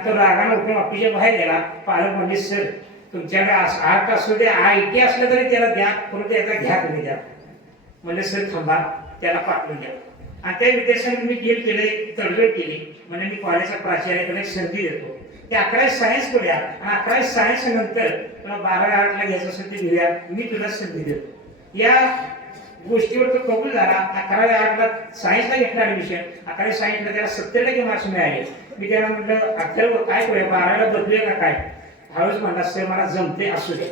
आता रागाने उठून ऑफिसच्या बाहेर गेला. पालक म्हणजे सर तुमच्याकडे 8 असू दे IT असलं तरी त्याला द्या, परंतु याचा घ्या तुम्ही द्या. म्हणजे सर थांबा त्याला पाठवून द्या. आणि त्या विद्यार्थ्यांनी मी गेल केले, तडजोड केली. म्हणजे मी कॉलेजच्या प्राचार्याकडे संधी देतो, ते 11वी सायन्स करूया आणि 11वी सायन्स नंतर तुला 12वी आर्टला घ्यायचं असेल ते घेऊया, मी तुला संधी देतो. या गोष्टीवर तो कबूल झाला. 11वी आर्टला सायन्सला घेतला ऍडमिशन. 11वी सायन्सला त्याला 70% मार्क्स मिळाले. मी त्याला म्हटलं अथर्व काय करूया, 12वीला बदलूया का काय? हळूच म्हणला सर मला जमते असू दे.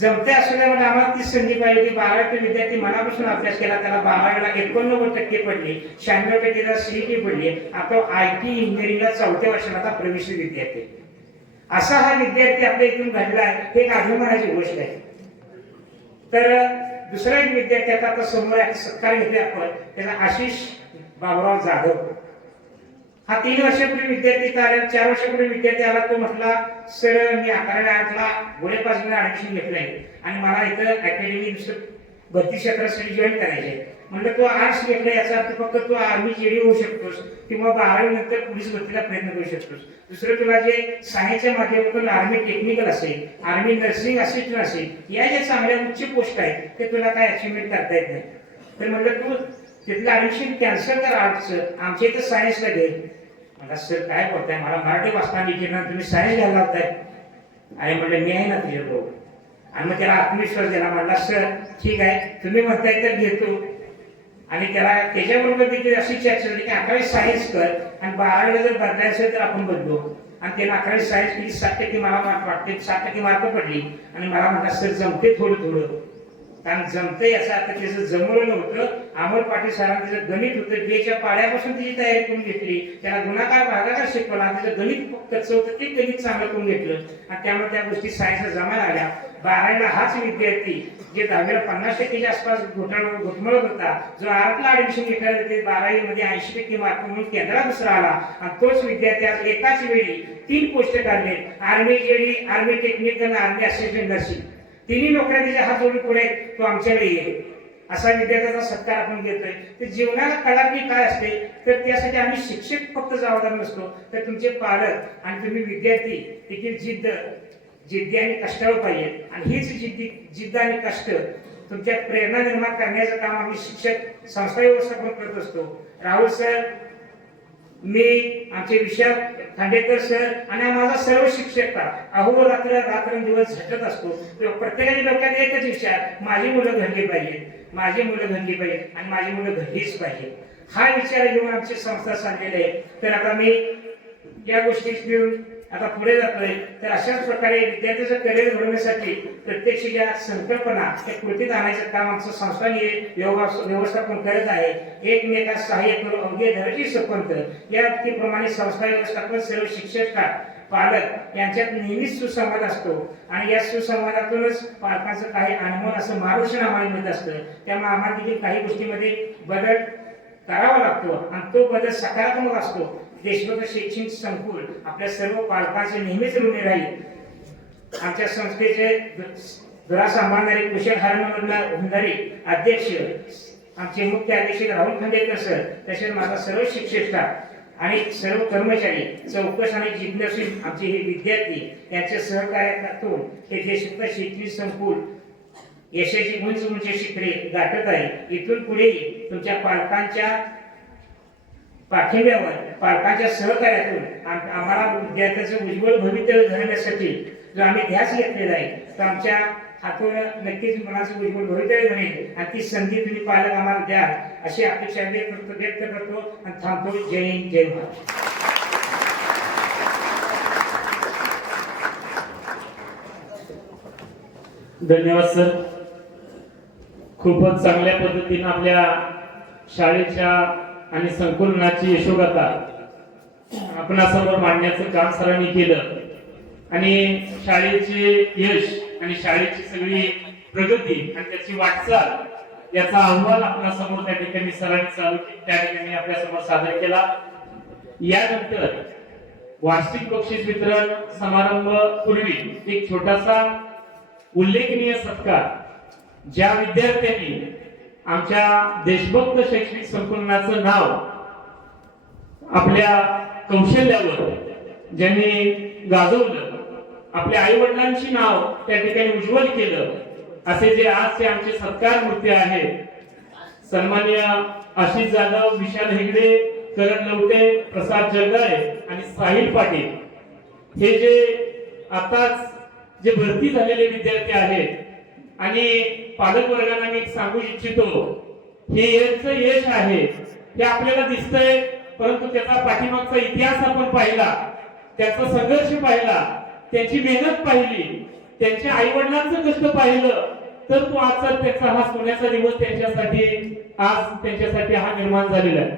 जमते असू दे म्हणजे आम्हाला ती संधी पाहिजे होती. 12वी विद्यार्थी मनापासून अभ्यास केला, त्याला 12वीला 89% पडले, 96% CET पडली. आता IT इंजिनिअरिंगला 4थ्या वर्षाला आता प्रवेश विद्यार्थी. असा हा विद्यार्थी आपल्या इथून घडला आहे, हे एक अभिमानाची गोष्ट आहे. तर दुसरा एक विद्यार्थी आता समोर सत्कार घेतले आपण, त्याला आशिष बाबुराव जाधव. हा 3 वर्षापूर्वी विद्यार्थी आला. 4 वर्षापूर्वी विद्यार्थी आला. तो म्हटला सर मी 11वी आर्टला गोळेपासून ऍडमिशन घेतलंय आणि मला इथं अकॅडमी भरती क्षेत्रासाठी जॉईन करायचे. म्हटलं तू आर्ट्स घेतलं याचा अर्थ फक्त तू आर्मी जेडी होऊ शकतोस किंवा 12वी नंतर पोलीस भरतीला प्रयत्न करू शकतोस. दुसरं तुला जे सायन्सच्या माध्यमातून आर्मी टेक्निकल असेल, आर्मी नर्सिंग असिस्टंट असेल, या ज्या चांगल्या उच्च पोस्ट आहेत ते तुला काय अचिव्हमेंट करता येत नाही. तर म्हटलं तू तिथलं ऍडमिशन कॅन्सल कर आर्ट्सचं, आमच्या इथं सायन्सला घे. मला सर काय करताय, मला मराठी वाचता लिहिणार तुम्ही सायन्स घ्यायला लावताय. आणि म्हटलं मी आहे ना तुझ्याबरोबर. आणि मग त्याला आत्मविश्वास दिला. म्हटला सर ठीक आहे तुम्ही म्हणताय तर घेतो. आणि त्याला त्याच्याबरोबर देखील अशी चर्चा झाली की 11वी सायन्स कर आणि 12वीला जर बदलायचं असेल तर आपण बदलू. आणि त्याने 11वी सायन्स केली. 7% मला मार्क वाटते, 7% मार्क पडली. आणि मला म्हटलं सर जमते थोडं थोडं. कारण जमतं याचा अर्थ त्याचं जमवलं नव्हतं. अमोल पाटील सरांनी त्याचं गणित होतं, बेच्या पाड्यापासून त्याची तयारी करून घेतली. त्याला गुणाकार भागाकार शिकवला, त्याचं गणित कच्चं होतं ते गणित चांगलं करून घेतलं आणि त्यामुळे त्या गोष्टी सायन्सला जमायला आल्या. 12वीला हाच विद्यार्थी जे 10वीला 50%च्या आसपास घुटमळत होता, जो आर्टला ऍडमिशन घेतला ते 12वी मध्ये 80% मार्क म्हणून केंद्रात दुसरा आला. आणि तोच विद्यार्थी आज एकाच वेळी 3 पोस्ट काढले, army JD, army technical, army assistant nursing. 3 नोकऱ्या त्याच्या हात जोडून पुढे तो आमच्याकडे येईल. असा विद्यार्थ्याचा सत्कार आपण घेतोय. तर जीवनाला कलाटणी काय असते, तर त्यासाठी आम्ही शिक्षक फक्त जबाबदार नसतो, तर तुमचे पालक आणि तुम्ही विद्यार्थी देखील जिद्दी आणि कष्टाळू पाहिजे. आणि हीच जिद्द आणि कष्ट तुमच्यात प्रेरणा निर्माण करण्याचं काम आम्ही शिक्षक संस्था व्यवस्थापन करत असतो. राहुल सर, मी, आमचे विशाल खांडेकर सर आणि माझा सर्व शिक्षक अहोरात्र रात्रंदिवस झटत असतो. प्रत्येकाच्या डोक्यात एकच विचार, माझी मुलं घडली पाहिजेत, माझी मुलं घडली पाहिजेत आणि माझी मुलं घडलीच पाहिजे. हा विचार घेऊन आमची संस्था चाललेली आहे. तर आता मी या गोष्टी घेऊन आता पुढे जातोय. तर अशाच प्रकारे विद्यार्थ्याचं करिअर घडवण्यासाठी प्रत्यक्ष ज्या संकल्पना त्या कृतीत आणायचं काम आमचं संस्था व्यवस्थापन करत आहे. एकमेकास सहाय्य करून अवघे धरती संपंत या व्यक्तीप्रमाणे संस्था व्यवस्थापन सर्व शिक्षक पालक यांच्यात नेहमीच सुसंवाद असतो आणि या सुसंवादातूनच पालकांचं काही अनुभव असं मार्गदर्शन आम्हाला मिळत असतं. त्यामुळे आम्हाला देखील काही गोष्टीमध्ये बदल करावा लागतो आणि तो बदल सकारात्मक असतो. देशभक्त शैक्षणिक संकुल आपल्या सर्व पालकांचे नेहमीच ऋणी राहील. आमच्या संस्थेचे धुरा सांभाळणारे कुशल हरमंदारी अध्यक्ष, आमचे मुख्य अध्यक्ष राहुल खांडेकर सर, तसेच माझा सर्व शिक्षक स्टाफ आणि सर्व कर्मचारी, चौकस आणि जिज्ञासू आमचे हे विद्यार्थी यांच्या सहकार्यातून हे देशभक्त शैक्षणिक संकुल यशाची उंच शिखरे गाठत आहे. इथून पुढे तुमच्या पालकांच्या पाठिंब्यावर, पालकांच्या सहकार्यातून आम्हाला विद्यार्थ्याचं उज्ज्वल भवितव्य घडवण्यासाठी जो आम्ही ध्यास घेतलेला आहे, तर आमच्या हातून नक्कीच मनाचं उज्ज्वल भवितव्य घडेल आणि ती संधी तुम्ही पालक आम्हाला द्या अशी अपेक्षा व्यक्त करतो आणि थांबतो. जय हिंद, जय महाराष्ट्र. धन्यवाद सर. खूपच चांगल्या पद्धतीने आपल्या शाळेच्या आणि संकुलनाची यशोगाथा आपणासमोर मांडण्याचं काम सरांनी केलं आणि शाळेचे यश आणि शाळेची सगळी प्रगती आणि त्याची वाटचाल याचा अहवाल आपणासमोर त्या ठिकाणी सरांनी त्या ठिकाणी आपल्यासमोर सादर केला. यानंतर वार्षिक बक्षीस वितरण समारंभ पूर्वी एक छोटासा उल्लेखनीय सत्कार ज्या विद्यार्थ्यांनी आमच्या देशभक्त शैक्षणिक संकुलनाचं नाव आपल्या कौशल्यावर ज्यांनी गाजवलं, आपल्या आई वडिलांची नाव त्या ठिकाणी उज्ज्वल केलं, असे जे आजचे आमचे सत्कार मूर्ती आहेत, सन्माननीय आशिष जाधव, विशाल हेगडे, करण लवटे, प्रसाद जगदाळे आणि साहिल पाटील, हे जे आताच जे भरती झालेले विद्यार्थी आहेत आणि पालक वर्गांना मी सांगू इच्छितो, हे यांचं यश आहे हे आपल्याला दिसतंय, परंतु त्याचा पाठीमागचा इतिहास आपण पाहिला, त्याचा संघर्ष पाहिला, त्यांची मेहनत पाहिली, त्यांच्या आई वडिलांचं कष्ट पाहिलं, तर तो आजचा त्याचा हा सोन्याचा दिवस त्यांच्यासाठी आज त्यांच्यासाठी हा निर्माण झालेला आहे.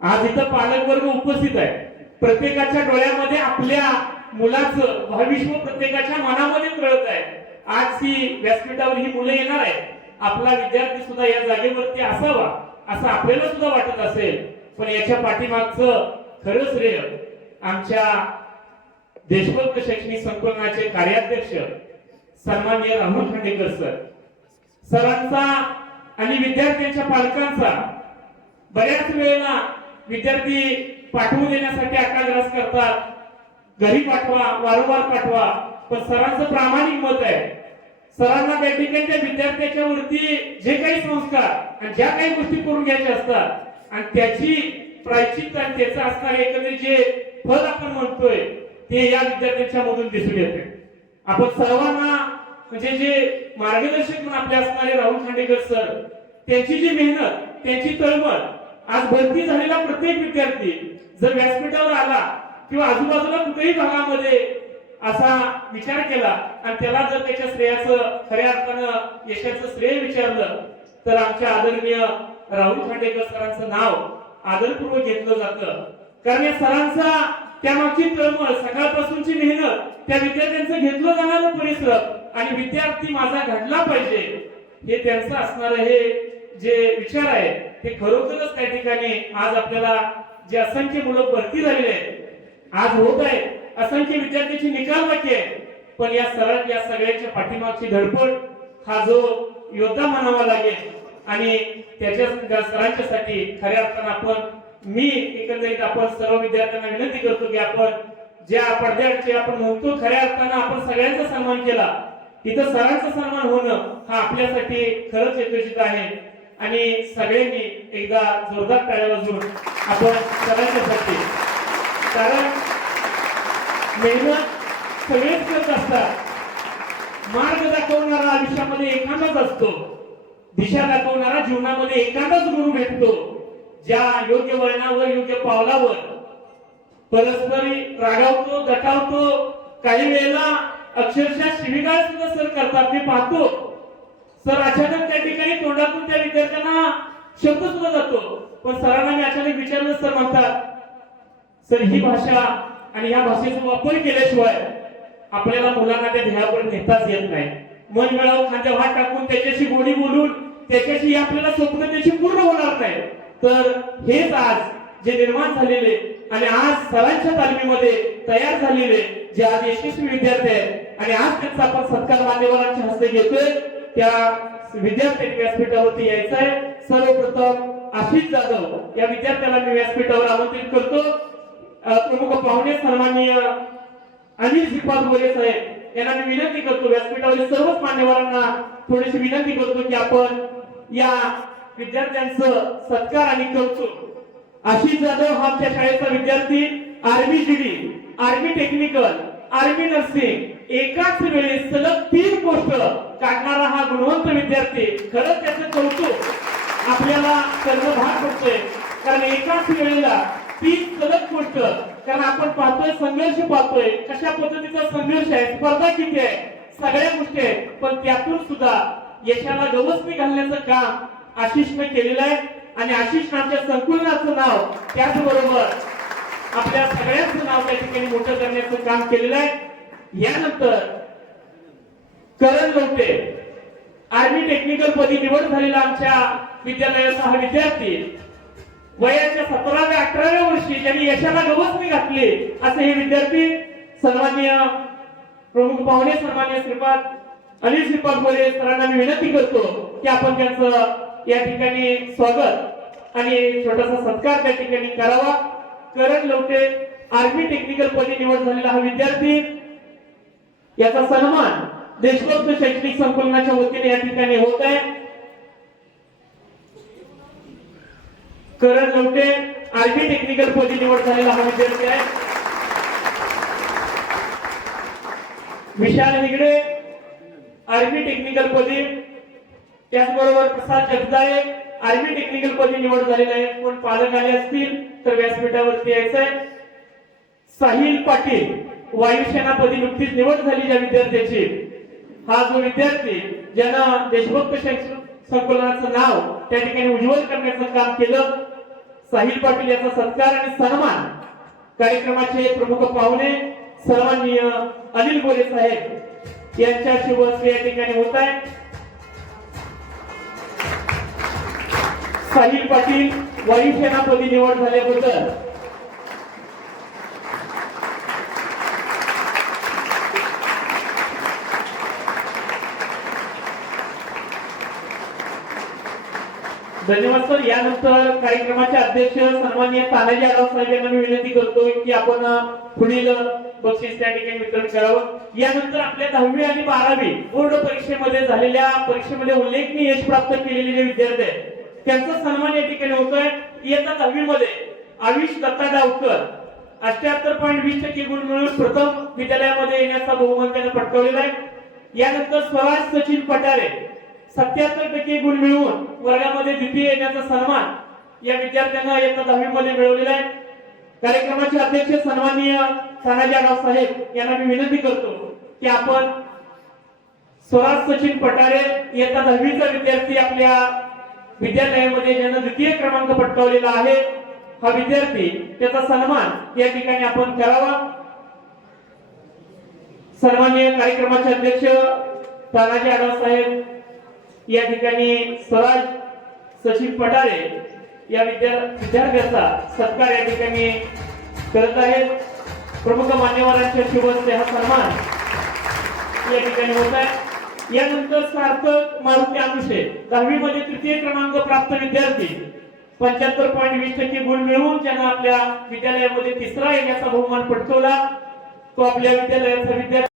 आज इथं पालक वर्ग उपस्थित आहे, प्रत्येकाच्या डोळ्यामध्ये आपल्या मुलाचं भविष्य प्रत्येकाच्या मनामध्ये कळत आहे. आज ही व्यासपीठावर ही मुलं येणार आहे, आपला विद्यार्थी सुद्धा या जागेवरती असावा असं आपल्याला सुद्धा वाटत असेल, पण याच्या पाठीमागचं खरं श्रेय आमच्या देशभक्त शैक्षणिक संकुलनाचे कार्याध्यक्ष सन्माननीय राहुल खांडेकर सरांचा आणि विद्यार्थ्यांच्या पालकांचा. बऱ्याच वेळेला विद्यार्थी पाठवू देण्यासाठी अट्टाग्रास करतात, घरी पाठवा, वारंवार पाठवा, पण सरांचं प्रामाणिक मत आहे, सरांना त्या ठिकाणी त्या विद्यार्थ्याच्या वरती जे काही संस्कार आणि ज्या काही गोष्टी करून घ्यायच्या असतात आणि त्याची प्रायश्चित्त आणि त्याचं असणारे एकंदरीत जे फल आपण म्हणतोय ते या विद्यार्थ्यांच्या मधून दिसून येते. आपण सर्वांना म्हणजे जे मार्गदर्शक म्हणून आपले असणारे राहुल खांडेकर सर, त्यांची जी मेहनत, त्यांची तळमळ, आज भरती झालेला प्रत्येक विद्यार्थी जर व्यासपीठावर आला किंवा आजूबाजूला कुठेही भागामध्ये असा विचार केला आणि त्याला जर त्याच्या श्रेयाचं खऱ्या अर्थानं यशाचं श्रेय विचारलं, तर आमच्या आदरणीय राहुल खांडेकर सरांचं नाव आदरपूर्वक घेतलं जातं. कारण या सरांचा त्यामागची तळमळ, सकाळपासूनची मेहनत, त्या विद्यार्थ्यांचं घेतलं जाणारं परिश्रम आणि विद्यार्थी माझा घडला पाहिजे हे त्यांचं असणारं हे जे विचार आहे ते खरोखरच त्या ठिकाणी आज आपल्याला जे असंख्य मुलं भरती झालेले आहेत, आज होत आहे, असंख्य विद्यार्थ्यांची निकाल बाकी आहे, पण या सगळ्यांच्या पाठीमागची धडपड हा जो योद्धा म्हणावा लागेल आणि त्याच्या सरांच्यासाठी खऱ्या अर्थानं मी एकंदरीत आपण सर्व विद्यार्थ्यांना विनंती करतो की आपण ज्या पडद्याचे आपण म्हणतो खऱ्या अर्थानं आपण सगळ्यांचा सन्मान केला, तिथं सरांचा सन्मान होणं हा आपल्यासाठी खरंच यथोचित आहे आणि सगळ्यांनी एकदा जोरदार टाळ्या वाजवून आपण सरांच्यासाठी, कारण मेहनत सगळेच करत असतात, मार्ग दाखवणारा आयुष्यामध्ये एखादाच असतो, दिशा दाखवणारा जीवनामध्ये एखादाच गुरु भेटतो, ज्या योग्य वळणावर योग्य पावलावर परस्परी रागावतो, गटावतो, काही वेळेला अक्षरशः शिवीगाळ सुद्धा सर करतात. मी पाहतो सर अचानक त्या ठिकाणी तोंडातून त्या विद्यार्थ्यांना शब्द सुद्धा जातो, पण सरांना मी अचानक विचारलं, सर म्हणतात सर ही भाषा आणि या भाषेचा वापर केल्याशिवाय आपल्याला मुलांना त्या ध्येयापर्यंत नेताच येत नाही. मन मिळावं, खांद्यावर हात टाकून त्याच्याशी गोडी बोलून त्याच्याशी आपल्याला स्वप्न त्याची पूर्ण होणार नाही. तर हेच आज जे निर्माण झालेले आणि आज सरांच्या तालमीमध्ये तयार झालेले जे आज यशस्वी विद्यार्थी आहेत आणि आज त्यांचा आपण सत्कार मान्यवरांच्या हस्ते घेतोय, त्या विद्यार्थ्यांनी व्यासपीठावरती यायचं आहे. सर्वप्रथम आशिष जाधव या विद्यार्थ्याला मी व्यासपीठावर आमंत्रित करतो. प्रमुख पाहुणे सन्माननीय अनिल श्रीपाद गोरे साहेब यांना मी विनंती करतो, व्यासपीठावरील सर्वच मान्यवरांना थोडीशी विनंती करतो की आपण या विद्यार्थ्यांचं सत्कार आणि कौतुक. आशिष जाधव हा आमच्या शाळेचा विद्यार्थी, army GD, army technical, army nursing एकाच वेळी सलग 3 पोस्ट काढणारा हा गुणवंत विद्यार्थी. खरंच त्याचं कौतुक आपल्याला करणं भाग पडतोय, कारण एकाच वेळेला 3 सलग पोस्ट. कारण आपण पाहतोय संघर्ष, पाहतोय कशा पद्धतीचा संघर्ष आहे, स्पर्धा किती आहे, सगळ्या गोष्टी आहेत, पण त्यातून सुद्धा यशाला गवसणी घालण्याचं काम आशिषने केलेलं आहे आणि आशिष आमच्या संकुलनाचं नाव, त्याचबरोबर आपल्या सगळ्यांचं नाव त्या ठिकाणी मोठं करण्याचं काम केलेलं आहे. यानंतर करण लवटे आर्मी टेक्निकल पदी निवड झालेला आमच्या विद्यालयाचा हा विद्यार्थी, वयाच्या 17व्या-18व्या वर्षी ज्यांनी यशाला गवसणी घातली असे हे विद्यार्थी. सन्माननीय प्रमुख पाहुणे सन्माननीय श्रीपाद अनिल श्रीपाद गोरे सरांना मी विनंती करतो की आपण त्यांचं या ठिकाणी स्वागत आणि छोटासा सत्कार त्या ठिकाणी करावा. करण लवटे आर्मी टेक्निकल पदी निवड झालेला हा विद्यार्थी, याचा सन्मान देशभक्त शैक्षणिक संकुलनाच्या वतीने या ठिकाणी होत आहे. करण लवटे आर्मी टेक्निकल पदी निवड झालेला हा विद्यार्थी आहे. विशाल हेगडे आर्मी टेक्निकल पदी, त्याचबरोबर प्रसाद जगदाळे आर्मी टेक्निकल पदी निवड झालेला आहे. कोण पालक आले असतील तर व्यासपीठावरती यायचंय. साहिल पाटील वायुसेना पदी नुकतीच निवड झाली ज्या विद्यार्थ्याची, हा जो विद्यार्थी ज्यानं देशभक्त शैक्षणिक संकुलनाचं नाव त्या ठिकाणी उज्ज्वल करण्याचं काम केलं, साहिल पाटील याचा सत्कार आणि सन्मान कार्यक्रमाचे प्रमुख पाहुणे सन्माननीय अनिल गोरे साहेब यांच्या शुभ हस्ते या ठिकाणी होत आहे. साहिल पाटील वायुसेना पदी निवड झाल्याबद्दल धन्यवाद सर. यानंतर कार्यक्रमाचे अध्यक्ष सन्माननीय तानाजी आढाव साहेब यांना मी विनंती करतो की आपण पुढील बक्षीस त्या ठिकाणी वितरण करावं. यानंतर आपल्या 10वी आणि 12वी बोर्ड परीक्षेमध्ये झालेल्या परीक्षेमध्ये उल्लेखनीय यश प्राप्त केलेले जे विद्यार्थी आहेत त्यांचा सन्मान या ठिकाणी होतोय. इयत्ता 10वी मध्ये आविष दत्ता डावकर 78.20% गुण मिळवून प्रथम विद्यालयामध्ये येण्याचा बहुमान त्याने पटकावलेला आहे. यानंतर स्वराज सचिन पटारे 77% गुण मिळवून वर्गामध्ये द्वितीय येण्याचा सन्मान या विद्यार्थ्यांना इयत्ता 10वी मध्ये मिळवलेला आहे. कार्यक्रमाचे अध्यक्ष सन्माननीय तानाजी आढाव साहेब यांना मी विनंती करतो की आपण स्वराज सचिन पटारे इयत्ता 10वीचा विद्यार्थी आपल्या विद्यालयामध्ये ज्यानं द्वितीय क्रमांक पटकावलेला आहे, हा विद्यार्थी त्याचा सन्मान या ठिकाणी आपण करावा. सन्माननीय कार्यक्रमाचे अध्यक्ष तानाजी आढाव साहेब या ठिकाणी स्वराज सचिन पटारे या विद्यार्थ्याचा सत्कार या ठिकाणी करत आहेत. प्रमुख मान्यवरांच्या शुभ हस्ते हा सन्मान या ठिकाणी होत आहे. यानंतर सार्थक मारुती अनुशे 10वी मध्ये तृतीय क्रमांक प्राप्त विद्यार्थी 75.20% गुण मिळवून ज्यांना आपल्या विद्यालयामध्ये तिसरा येण्याचा बहुमान पटकावला, तो आपल्या विद्यालयाचा विद्यार्थी